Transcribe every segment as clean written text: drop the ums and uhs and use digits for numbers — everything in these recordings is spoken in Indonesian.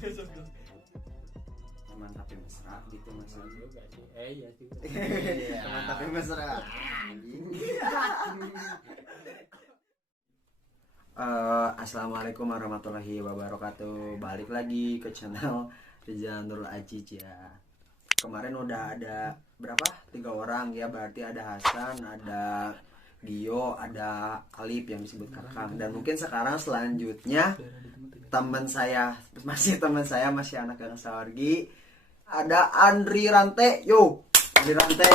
Teman tapi mesra gitu maksudnya juga sih. Iya sih. teman tapi mesra. Assalamualaikum warahmatullahi wabarakatuh. Balik lagi ke channel Rizal Nurul Aziz ya. Kemarin udah ada berapa? 3 orang ya, berarti ada Hasan, ada Gio, ada Alip yang disebut Kakang. Dan mungkin sekarang selanjutnya teman saya masih anak Gang Sawargi, ada Andri Rante. Yo, Andri Rante.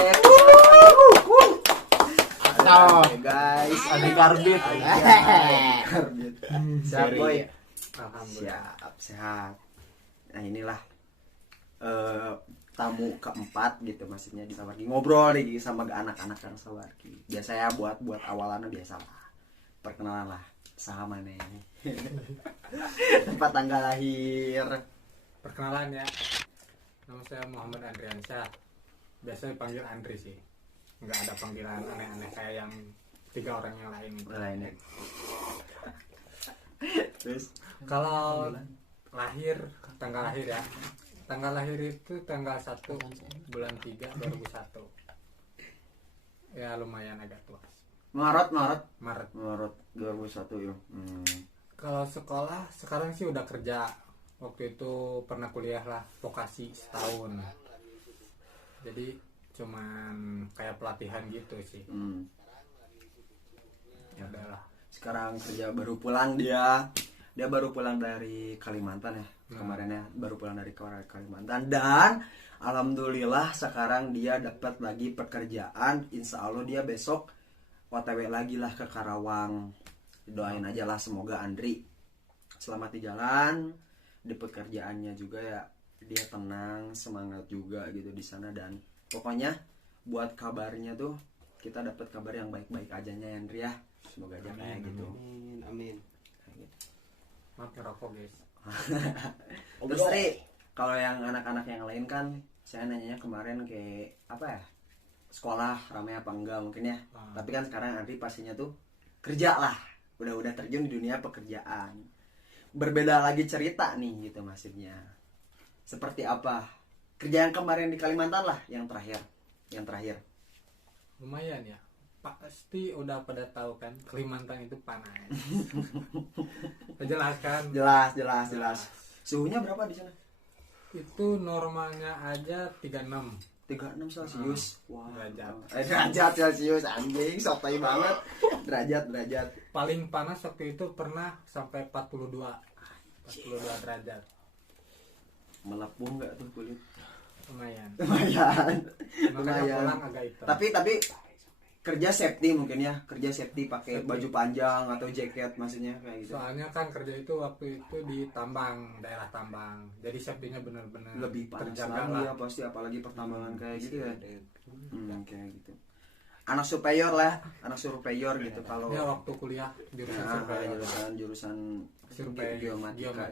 Oke guys, Ada karbit. Karbit. Siap boy. Alhamdulillah. Siap, sehat. Nah inilah tamu keempat gitu, maksudnya di Sawargi, ngobrol lagi sama anak-anak Gang Sawargi. Biasa ya buat awalannya biasa lah, perkenalan lah sama nih. Tempat tanggal lahir. Perkenalan ya. Nama saya Muhammad Andriansyah. Biasa dipanggil Andri sih. Enggak ada panggilan aneh-aneh kayak yang 3 orang yang lain. Lainnya. Terus Kalau tanggal lahir ya. Tanggal lahir itu tanggal 1 bulan 3 2001. Ya lumayan agak tua. Maret Maret. 2001 ya. Kalau sekolah sekarang sih udah kerja. Waktu itu pernah kuliah lah, vokasi setahun. Jadi cuman kayak pelatihan gitu sih. Ya udahlah. Sekarang kerja, baru pulang dia baru pulang dari Kalimantan ya. Kemarin ya baru pulang dari Kalimantan, dan alhamdulillah sekarang dia dapat lagi pekerjaan. Insya Allah dia besok OTW lagi lah ke Karawang. Doain aja lah, semoga Andri selamat di jalan di pekerjaannya juga ya, dia tenang, semangat juga gitu di sana. Dan pokoknya buat kabarnya tuh kita dapat kabar yang baik-baik aja ya Andri ya, semoga aja kayak gitu. Amin. Maaf ngerokok guys. Terus Tri, kalau yang anak-anak yang lain kan saya nanyanya kemarin kayak apa ya, sekolah ramai apa enggak mungkin ya. Tapi kan sekarang Andri pastinya tuh kerja lah, udah terjun di dunia pekerjaan. Berbeda lagi cerita nih gitu maksudnya. Seperti apa kerja yang kemarin di Kalimantan lah, yang terakhir. Lumayan ya. Pasti udah pada tahu kan Kalimantan itu panas. Jelaskan. Jelas. Suhunya berapa di sana? Itu normalnya aja 36 36 Celcius. Wah. derajat. Derajat Celcius, anjing, sotoy banget. Derajat. Paling panas waktu itu pernah sampai 42 derajat. Melepuh nggak tuh kulit? Lumayan. Lumayan. Pulang agak hitam. Tapi kerja safety mungkin ya, pakai baju panjang atau jaket maksudnya kayak gitu. Soalnya kan kerja itu waktu itu di daerah tambang. Jadi safety-nya benar-benar Lebih panas terjaga lagi lah. ya pasti, apalagi pertambangan kayak gitu ya. Kayak gitu. Anak superior gitu kalau Ya waktu kuliah jurusan Survei geomatika.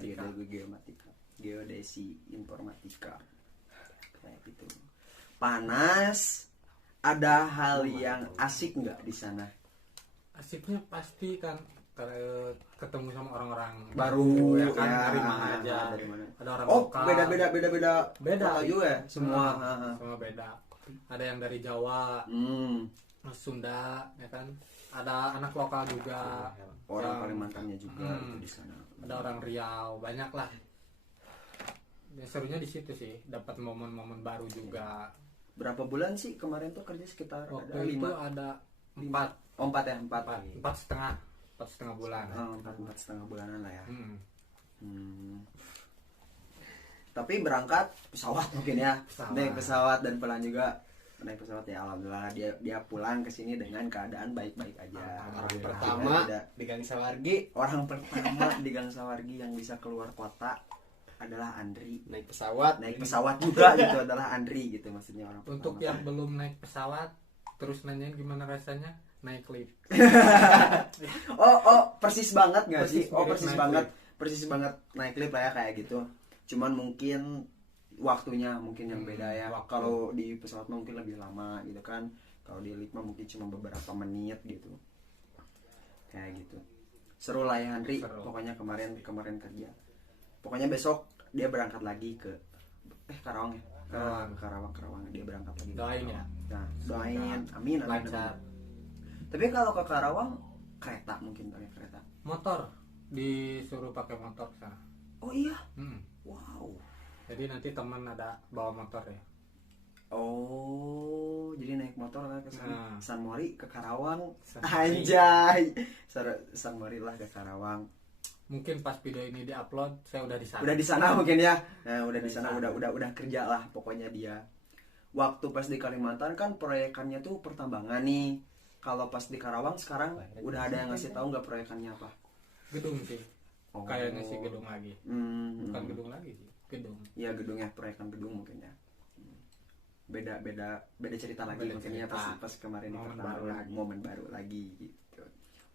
Geodesi informatika. Kayak gitu. Panas. Ada hal yang asik nggak di sana? Asiknya pasti kan ketemu sama orang-orang Baru ya kan, ya, dari mana aja. dari mana? Ada orang Oh, lokal. beda juga ya semua. Semua beda. Ada yang dari Jawa, Sunda, ya kan. Ada anak lokal juga. Orang Kalimantannya juga itu di sana. Ada orang Riau, banyak lah. Ya, serunya di situ sih, dapat momen-momen baru juga. Berapa bulan sih kemarin tuh kerja? Sekitar Waktu ada itu 5. ada 4 4 setengah bulan. 4,5 bulanan lah ya. Hmm. Tapi berangkat pesawat mungkin ya. Pesawat. Naik pesawat dan pulang juga naik pesawat ya, alhamdulillah dia pulang ke sini dengan keadaan baik-baik aja. Orang pertama di Gang Sawargi, orang pertama di Gang Sawargi yang bisa keluar kota adalah Andri. naik pesawat juga gitu adalah Andri gitu, maksudnya orang Untuk pertama. yang belum naik pesawat terus nanyain gimana rasanya naik lift. Persis banget nggak sih? Persis naik Persis banget naik lift lah ya kayak gitu. Cuman mungkin waktunya mungkin yang beda ya. Kalau di pesawat mungkin lebih lama gitu kan. Kalau di lift mah mungkin cuma beberapa menit gitu. Kayak gitu. Seru lah ya Andri. Seru. Pokoknya kemarin kerja. Pokoknya besok dia berangkat lagi ke Karawang ya. Karawang dia berangkat lagi. Doain ya. Nah, doain. Amin. Lancar. Tapi kalau ke Karawang kereta mungkin pakai kereta. Motor disuruh pakai motor sana. Oh iya. Wow. Jadi nanti teman ada bawa motor ya. Oh, jadi naik motor lah ke sana. San Mori ke Karawang. Anjay. San Mori lah ke Karawang. Mungkin pas video ini diupload saya udah di sana. Udah di sana mungkin ya. Nah, udah di sana udah kerja lah pokoknya dia. Waktu pas di Kalimantan kan proyekannya tuh pertambangan nih. Kalau pas di Karawang sekarang udah ada yang ngasih tahu nggak proyekannya apa? Gedung sih. Kayaknya sih gedung lagi. Bukan gedung lagi sih, gedung. Iya, gedung ya, proyekan gedung mungkin ya. Beda cerita lagi mungkin ya pas kemarin momen baru lagi gitu.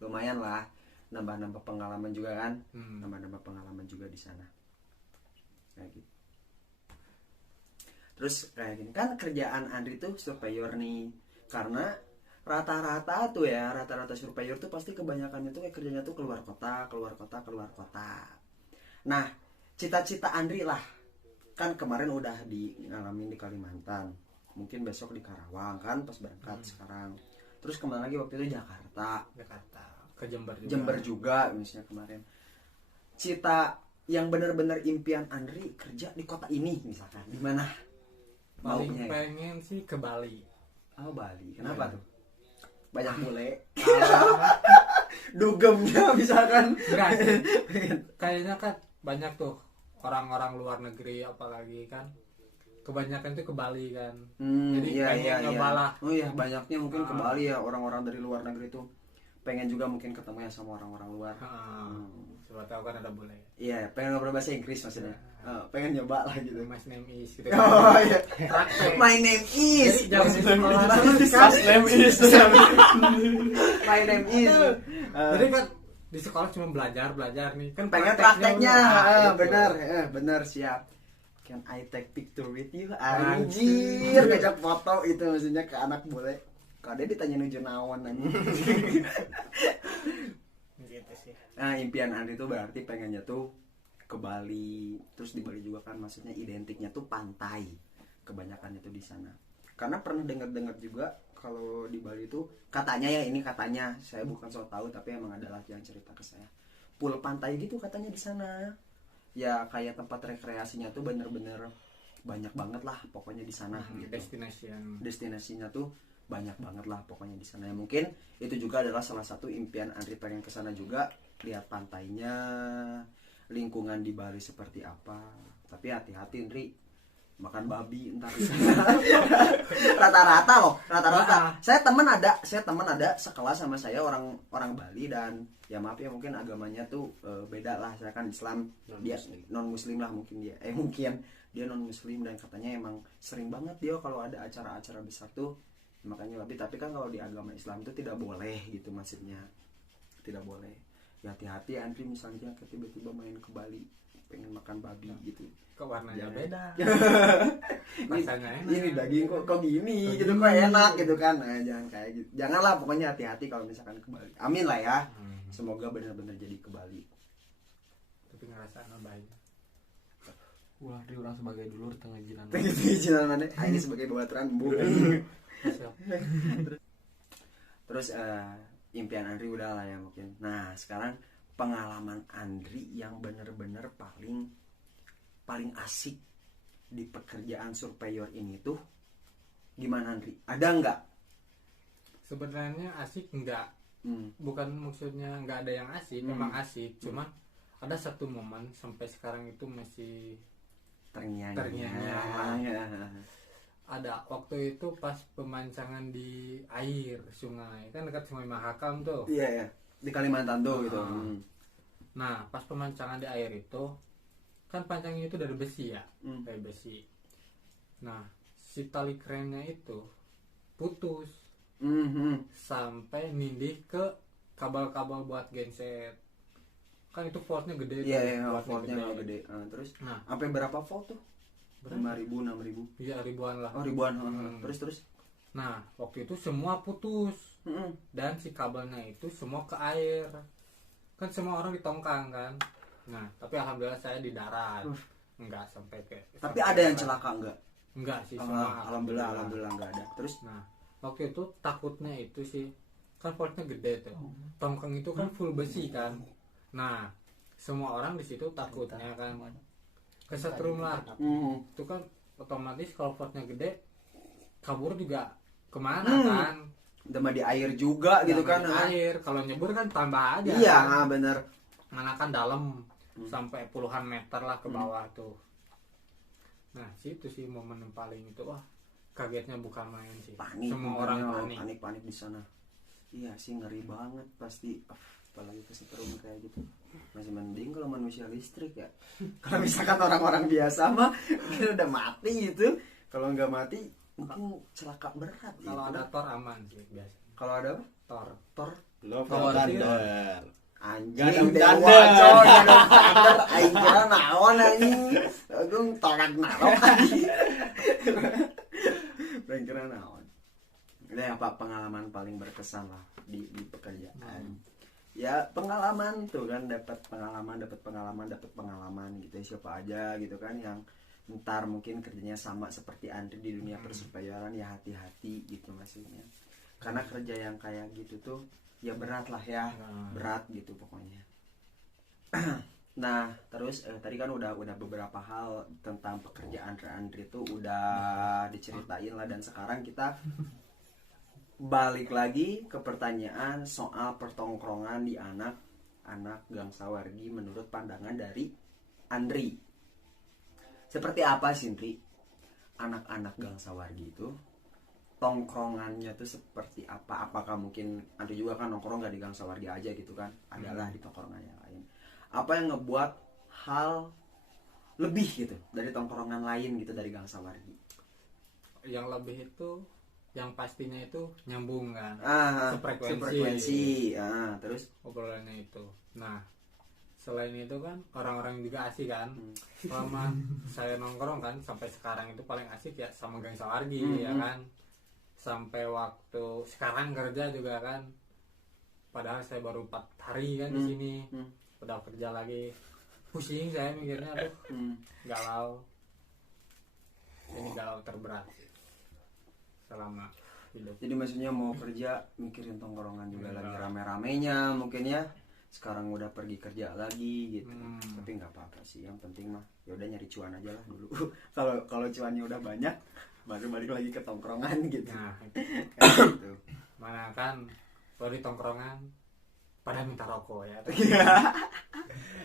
Lumayan lah, nambah pengalaman juga kan. Nambah pengalaman juga di sana. Kayak gitu. Terus kayak gini kan kerjaan Andri tuh surveyor nih. Karena rata-rata surveyor tuh pasti kebanyakannya tuh kayak kerjanya tuh keluar kota. Nah, cita-cita Andri lah, kan kemarin udah ngalamin di Kalimantan, mungkin besok di Karawang kan pas berangkat sekarang. Terus kemana lagi waktu itu Jakarta ke Jember juga misalnya kemarin. Cita yang benar-benar impian Andri kerja di kota ini misalkan di mana? Paling pengen sih ke Bali. Oh, Bali. Kenapa tuh? Banyak bule. Dugemnya misalkan. Berarti kayaknya kan banyak tuh orang-orang luar negeri apalagi kan. Kebanyakan tuh ke Bali kan. Jadi pengen ngebalah. Oh iya, banyaknya mungkin ke Bali ya, orang-orang dari luar negeri tuh. Pengen juga mungkin ketemu ya sama orang-orang luar. Coba tahu kan ada bule. Iya, pengen ngobrol bahasa Inggris maksudnya. Pengen nyoba lah gitu. My name is gitu. Oh iya. My name is. My name is. Jadi kan di sekolah cuma belajar nih. Kan pengen prakteknya. Benar siap. Can I take picture with you? Anjir, ngajak foto itu maksudnya ke anak bule. Kade ditanya nuju naon anjing. Gitu sih. Nah, impian Andri tuh berarti pengennya tuh ke Bali. Terus di Bali juga kan maksudnya identiknya tuh pantai. Kebanyakannya tuh di sana. Karena pernah dengar juga kalau di Bali tuh katanya ya, ini katanya, saya bukan so tahu tapi emang adalah yang cerita ke saya. Pool pantai gitu katanya di sana. Ya kayak tempat rekreasinya tuh bener-bener banyak banget lah pokoknya di sana gitu. Destinasinya tuh banyak banget lah pokoknya di sana. Ya mungkin itu juga adalah salah satu impian Andri pengen ke sana juga, lihat pantainya, lingkungan di Bali seperti apa. Tapi hati-hati Andri, makan babi entar di sana. Rata-rata. Saya teman ada sekelas sama saya orang Bali dan ya maaf ya mungkin agamanya tuh beda lah. Saya kan Islam, dia non muslim lah mungkin dia. Mungkin dia non muslim dan katanya emang sering banget dia kalau ada acara-acara besar tuh makanya babi. Tapi kan kalau di agama Islam itu tidak boleh gitu, maksudnya tidak boleh. Ya hati-hati Andri misalnya tiba-tiba main ke Bali pengen makan babi gitu. Kok warnanya beda. Rasanya enak. Ini daging kok gini gitu, kok enak gitu kan. Nah, jangan kayak gitu. Janganlah, pokoknya hati-hati kalau misalkan ke Bali. Amin lah ya. Semoga benar-benar jadi ke Bali. Tapi ngerasain bahaya. Wah, dia orang sebagai dulur tengah jinan. Jinan mana? Ini sebagai bawatran bu. Terus impian Andri udah lah ya mungkin. Nah, sekarang pengalaman Andri yang benar-benar paling asik di pekerjaan surveyor ini tuh gimana Andri? Ada nggak? Sebenarnya asik enggak. Bukan maksudnya nggak ada yang asik, memang asik. Cuma ada satu momen sampai sekarang itu masih terngiang-ngiang. Ada waktu itu pas pemancangan di air sungai, kan dekat Sungai Mahakam tuh. Iya. Di Kalimantan tuh gitu. Nah, pas pemancangan di air itu kan pancangnya itu dari besi ya, dari besi. Nah, si tali kerennya itu putus sampai nindih ke kabel-kabel buat genset. Kan itu voltnya gede. Iya, voltnya gede. Terus sampai berapa volt tuh? 5.000, 6.000? Iya, ribuan lah. Oh, ribuan. Terus? Nah, waktu itu semua putus. Dan si kabelnya itu semua ke air. Kan semua orang di tongkang kan. Nah, tapi alhamdulillah saya di darat. enggak sampai ke. Tapi sampai ada yang ke- celaka enggak? Enggak sih, semua Alhamdulillah enggak ada. Terus Nah, waktu itu takutnya itu sih kan voltnya gede tuh. Tongkang itu kan full besi kan. Nah, semua orang di situ takutnya kan kesetrum lah. Itu kan otomatis kalau voltnya gede kabur juga kemana kan? udah di air juga gitu kan. Di air kalau nyebur kan tambah aja. Iya, kan? bener. Mana kan dalam sampai puluhan meter lah ke bawah tuh. Nah, situ sih momen yang paling itu wah kagetnya bukan main sih. Panik, Semua orang panik di sana. Iya sih, ngeri banget pasti. Apalagi kesetrum kayak gitu. Masih mending kalau manusia listrik ya. Kalau misalkan orang-orang biasa mah mungkin udah mati gitu. Kalau nggak mati mungkin celaka berat. Kalau gitu. ada tor aman sih biasa. Kalau ada apa? Tor. Love Oh, Thunder. Anjing Gadang dewa Thunder. coy, gadang thunder aing kira naon anjing. Agung torak naon anjing. Aing kira naon. Ini apa pengalaman paling berkesan lah di pekerjaan. Ya pengalaman tuh kan dapat pengalaman gitu ya, siapa aja gitu kan yang ntar mungkin kerjanya sama seperti Andri di dunia persupayaran ya hati-hati gitu maksudnya. Karena kerja yang kayak gitu tuh ya berat lah ya, berat gitu pokoknya. Nah terus tadi kan udah beberapa hal tentang pekerjaan Andri tuh udah diceritain lah, dan sekarang kita balik lagi ke pertanyaan soal pertongkrongan di anak Gang Sawargi menurut pandangan dari Andri. Seperti apa sih Andri anak-anak Gang Sawargi itu? Tongkrongannya tuh seperti apa? Apakah mungkin Andri juga kan nongkrong gak di Gang Sawargi aja gitu kan? Adalah di tongkrongan yang lain. Apa yang ngebuat hal lebih gitu dari tongkrongan lain gitu dari Gang Sawargi? Yang lebih itu yang pastinya itu nyambung kan. Sefrekuensi. Terus Obrolannya itu. Nah, selain itu kan orang-orang juga asik kan. Selama saya nongkrong kan sampai sekarang itu paling asik ya sama Gang Sawargi ya kan. Sampai waktu sekarang kerja juga kan. Padahal saya baru 4 hari kan di sini. Udah kerja lagi. Pusing saya mikirnya aduh. Galau. Ini galau terberat selama hidup. jadi maksudnya mau kerja mikirin tongkrongan juga lagi rame-ramenya mungkin ya. Sekarang udah pergi kerja lagi gitu. Tapi nggak apa-apa sih, yang penting mah ya udah nyari cuan aja lah dulu. Kalau cuannya udah banyak baru balik lagi ke tongkrongan gitu. Nah, Kayak gitu. mana kan kalau di tongkrongan pada minta rokok ya.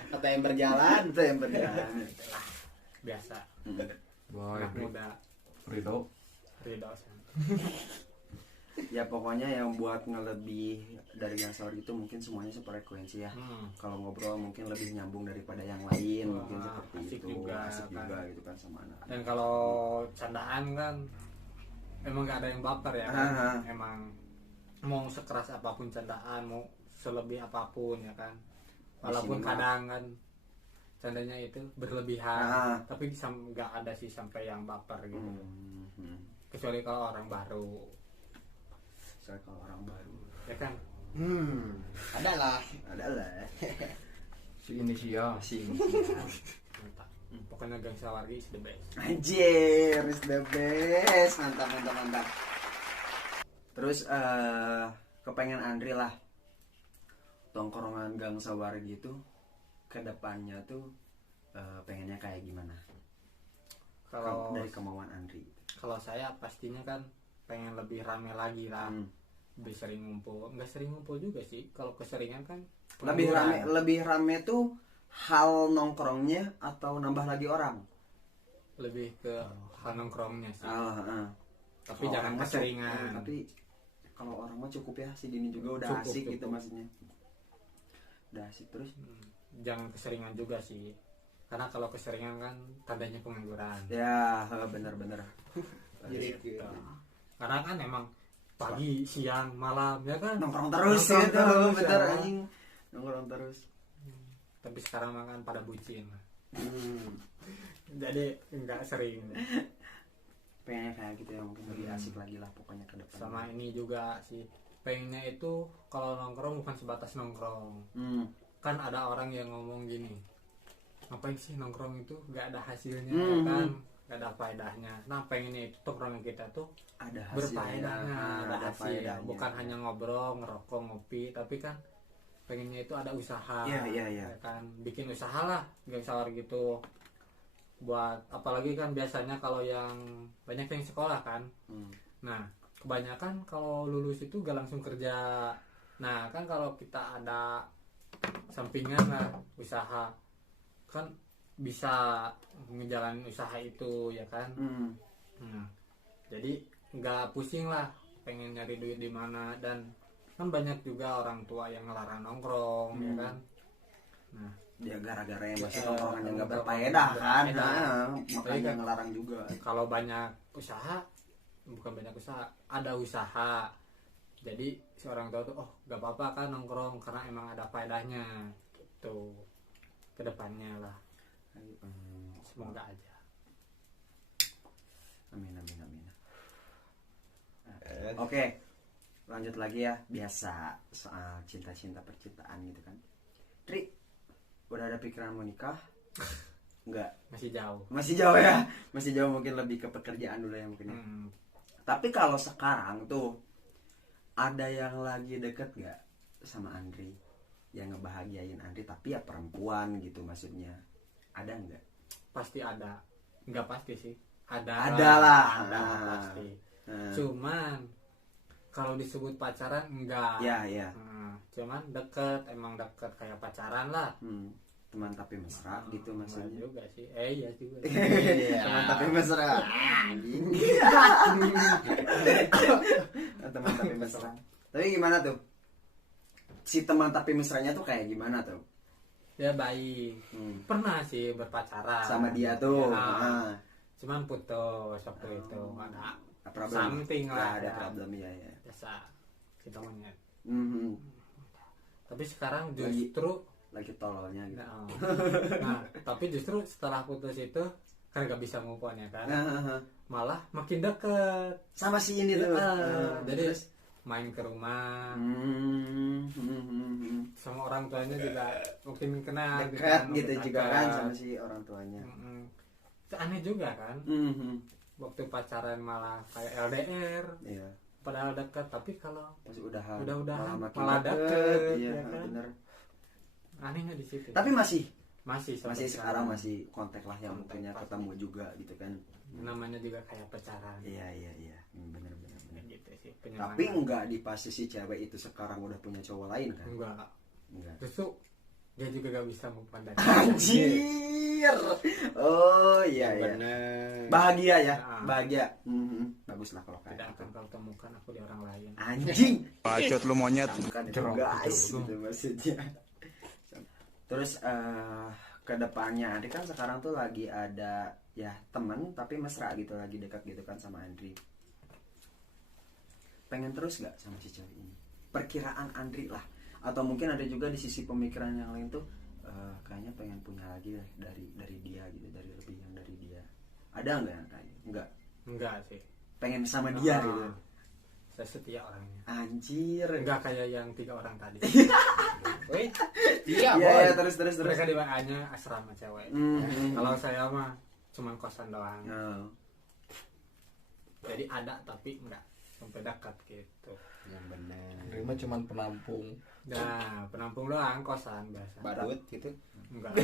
Kata yang berjalan. Itu yang berjalan. Biasa. Boy, Anak muda Ridho. Ridho. Ya pokoknya yang buat ngelebih dari Gang Sawargi itu mungkin semuanya sefrekuensi ya. Kalau ngobrol mungkin lebih nyambung daripada yang lain. Mungkin seperti asik itu. juga, Asik kan. juga gitu kan sama anak. Dan kalau candaan kan emang gak ada yang baper ya kan. Emang mau sekeras apapun candaan, mau selebih apapun ya kan. Walaupun kadang kan candanya itu berlebihan, tapi nggak ada sih sampai yang baper gitu. Kecuali kalau orang baru. Soalnya kalau orang baru Ya kan? Adalah. Si inisial. Mantap. Pokoknya Gang Sawargi is the best. Anjir, is the best. Mantap. Terus kepengen Andri lah tongkrongan Gang Sawargi itu kedepannya tuh pengennya kayak gimana? Kalau Dari kemauan Andri. Kalau saya pastinya kan pengen lebih rame lagi lah. Lebih sering ngumpul. Nggak sering ngumpul juga sih. Kalau keseringan kan Lebih rame tuh hal nongkrongnya atau nambah lagi orang? lebih ke hal nongkrongnya sih. Tapi Kalau jangan orang mah keseringan. Tapi kalau orang mah cukup ya, segini juga udah Cukup, asik gitu cukup. maksudnya. Udah asik terus. Jangan keseringan juga sih. Karena kalau keseringan kan tandanya pengangguran. Ya, bener-bener. Gitu. Karena kan emang pagi, siang, malam ya kan Nongkrong terus Nongkrong gitu, terus, bener ya. anjing. Nongkrong terus. Tapi sekarang mah kan pada bucin. Jadi enggak sering. Pengennya kayak gitu ya, mungkin lebih asik lagi lah pokoknya ke depan. Sama ini juga sih. Pengennya itu kalau nongkrong bukan sebatas nongkrong. Kan ada orang yang ngomong gini. ngapain sih nongkrong itu gak ada hasilnya ya kan, gak ada faedahnya. Nah pengennya itu nongkrong kita tuh Ada hasilnya, berfaedahnya, ada hasil, faedahnya. bukan hanya ngobrol ngerokok ngopi, tapi kan pengennya itu ada usaha. Iya. Ya kan, bikin usaha lah geng sawar gitu, buat apalagi kan biasanya kalau yang banyak yang sekolah kan. Nah kebanyakan kalau lulus itu gak langsung kerja. Nah kan kalau kita ada sampingan lah usaha, kan bisa ngejalanin usaha itu ya kan. Nah, jadi nggak pusing lah pengen nyari duit di mana, dan kan banyak juga orang tua yang ngelarang nongkrong ya kan. Nah Ya gara-gara yang masih Ya, nongkrongan yang nggak nongkrong berfaedah kan. berfaedah. Makanya kan- ngelarang juga. kalau banyak usaha, bukan banyak usaha, ada usaha, jadi si orang tua tuh oh gak apa-apa kan nongkrong karena emang ada faedahnya gitu kedepannya lah. Semoga aja. Amin. Oke, lanjut lagi ya. Biasa soal cinta-cinta percintaan gitu kan. Tri, udah ada pikiran mau nikah? Enggak, Masih jauh. masih jauh ya. Masih jauh, mungkin lebih ke pekerjaan dulu ya mungkin ya. Tapi kalau sekarang tuh ada yang lagi deket gak sama Andri, yang ngebahagiain Andri tapi ya perempuan gitu maksudnya, ada nggak? Pasti ada, nggak pasti sih, ada lah. ada pasti. Cuman kalau disebut pacaran enggak. Ya. Cuman deket, emang deket kayak pacaran lah. Teman tapi mesra gitu Enggak maksudnya. juga sih, iya juga. Teman tapi mesra. Anjing. Teman tapi mesra. Tapi gimana tuh? Si teman tapi mesranya tuh kayak gimana tuh? Ya baik. Pernah sih berpacaran Sama dia tuh. Ya, cuman putus waktu itu, ada Problem. something lah, Ada ya. problem ya. Biasa kita monyet. Mhm. Tapi sekarang justru Lagi tololnya gitu. nah, tapi justru setelah putus itu kan gak bisa move on ya kan, malah makin deket Sama si ini tuh. jadi Terus? main ke rumah Hmm. sama orang tuanya juga makin kenal Dekat makin gitu juga kan dekat. sama si orang tuanya. Itu aneh juga kan, waktu pacaran malah kayak LDR Iya. padahal dekat, tapi kalau Pas udahan Udah-udahan, makin malah deket. deket, Iya, ya kan? bener. anehnya di situ. Tapi masih sampai sekarang masih kontak lah yang Kontak punya pasti. ketemu juga gitu kan. namanya juga kayak pacaran. Iya. Bener. Gitu sih, Tapi penyemangat. enggak di pas si cewek itu sekarang udah punya cowok lain kan? Enggak, Enggak. justru dia juga gak bisa move on dari Anjir. Oh iya. Bener. Bahagia ya, Nah. bahagia. Bagus lah kalau tidak kayak akan gitu. kau temukan aku di orang lain. Anjing. Bacot lu monyet. Bukan itu guys, gitu maksudnya. Terus ke depannya Andri kan sekarang tuh lagi ada ya temen tapi mesra gitu, lagi dekat gitu kan sama Andri. Pengen terus gak sama si cewek ini? Perkiraan Andri lah. Atau mungkin ada juga di sisi pemikiran yang lain tuh kayaknya pengen punya lagi deh dari dia gitu, dari lebih yang dari dia. Ada nggak yang kayak? Enggak sih, Pengen sama dia Ah, gitu. saya setia orangnya, Anjir. enggak kayak yang 3 orang tadi. Wih, iya, Iya, boy. ya, terus. Mereka di WA-nya asrama cewek. Kalau saya mah cuman kosan doang. Oh. Jadi ada tapi enggak sampai dekat gitu. Yang bener. Terima cuman penampung Nah, penampung doang, kosan biasa. badut gitu. Enggak.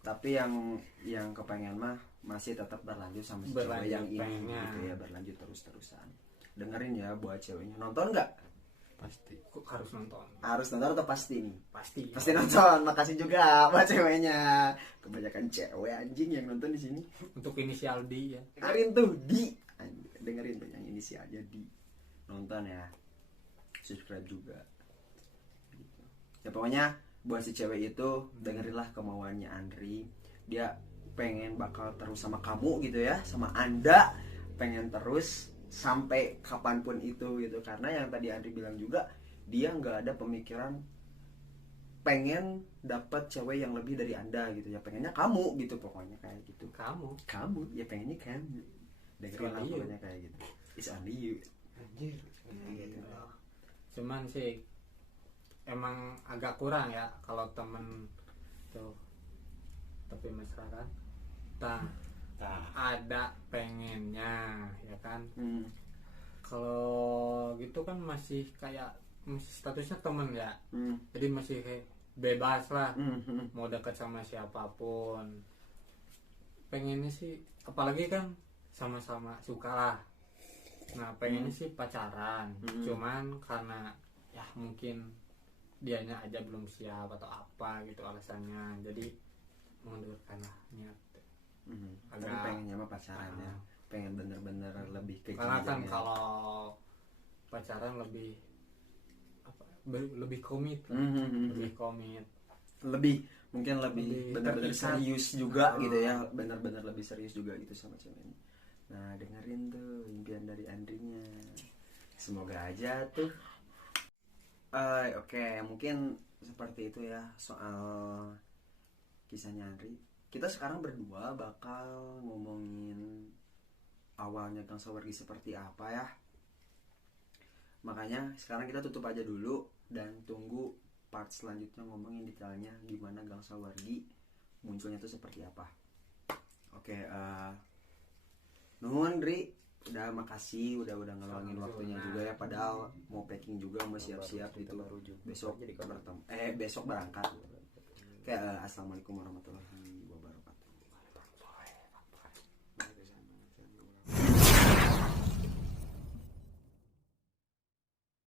Tapi yang kepengen mah masih tetap berlanjut sama si cewek Berlanjut, yang ini pengennya. gitu ya, berlanjut terus-terusan. Dengerin ya buat ceweknya. Nonton nggak? Pasti. Kok harus nonton? Harus nonton atau pasti nih? Pasti. Pasti nonton. Makasih juga buat ceweknya. Kebanyakan cewek anjing yang nonton di sini. Untuk inisial D ya. Dengerin tuh di. Dengerin tuh yang inisialnya di. Nonton ya. Subscribe juga. Gitu. Ya pokoknya buat si cewek itu dengerinlah kemauannya Andri. Dia pengen bakal terus sama kamu gitu ya, sama Anda, pengen terus sampai kapanpun itu gitu. Karena yang tadi Andri bilang juga, dia nggak ada pemikiran pengen dapat cewek yang lebih dari Anda gitu ya, pengennya kamu gitu, pokoknya kayak gitu. Kamu ya pengennya kamu, dengerin lah It's only you. pokoknya kayak gitu. It's only you. Anjir. Gitu. Cuman sih emang agak kurang ya kalau temen tuh tapi mesra kan. Nah, ada pengennya ya kan. Kalau gitu kan masih kayak masih statusnya temen ya. Jadi masih kayak bebas lah mau dekat sama siapapun. Pengennya sih apalagi kan sama-sama suka lah. Nah pengennya sih pacaran. Cuman karena ya mungkin dianya aja belum siap atau apa gitu alasannya, jadi mengundurkan lah niat. Tapi pengennya mah pacaran ya, pengen bener-bener lebih ke karena kan jenjang ya. kalau pacaran lebih apa, lebih komit lah. Lebih komit, Lebih mungkin lebih Lebih bener-bener terikat. serius juga gitu ya, bener-bener lebih serius juga gitu sama ceweknya. Nah dengerin tuh impian dari Andrinya, semoga aja tuh. Oke, mungkin seperti itu ya soal kisahnya Andri. Kita sekarang berdua bakal ngomongin awalnya Gang Sawargi seperti apa ya. Makanya sekarang kita tutup aja dulu dan tunggu part selanjutnya ngomongin detailnya gimana Gang Sawargi munculnya tuh seperti apa. Oke, nuhun Dri, udah makasih udah ngeluangin waktunya juga ya, padahal mau packing juga mau siap-siap gitu besok berangkat. Besok berangkat. Kayak assalamualaikum warahmatullahi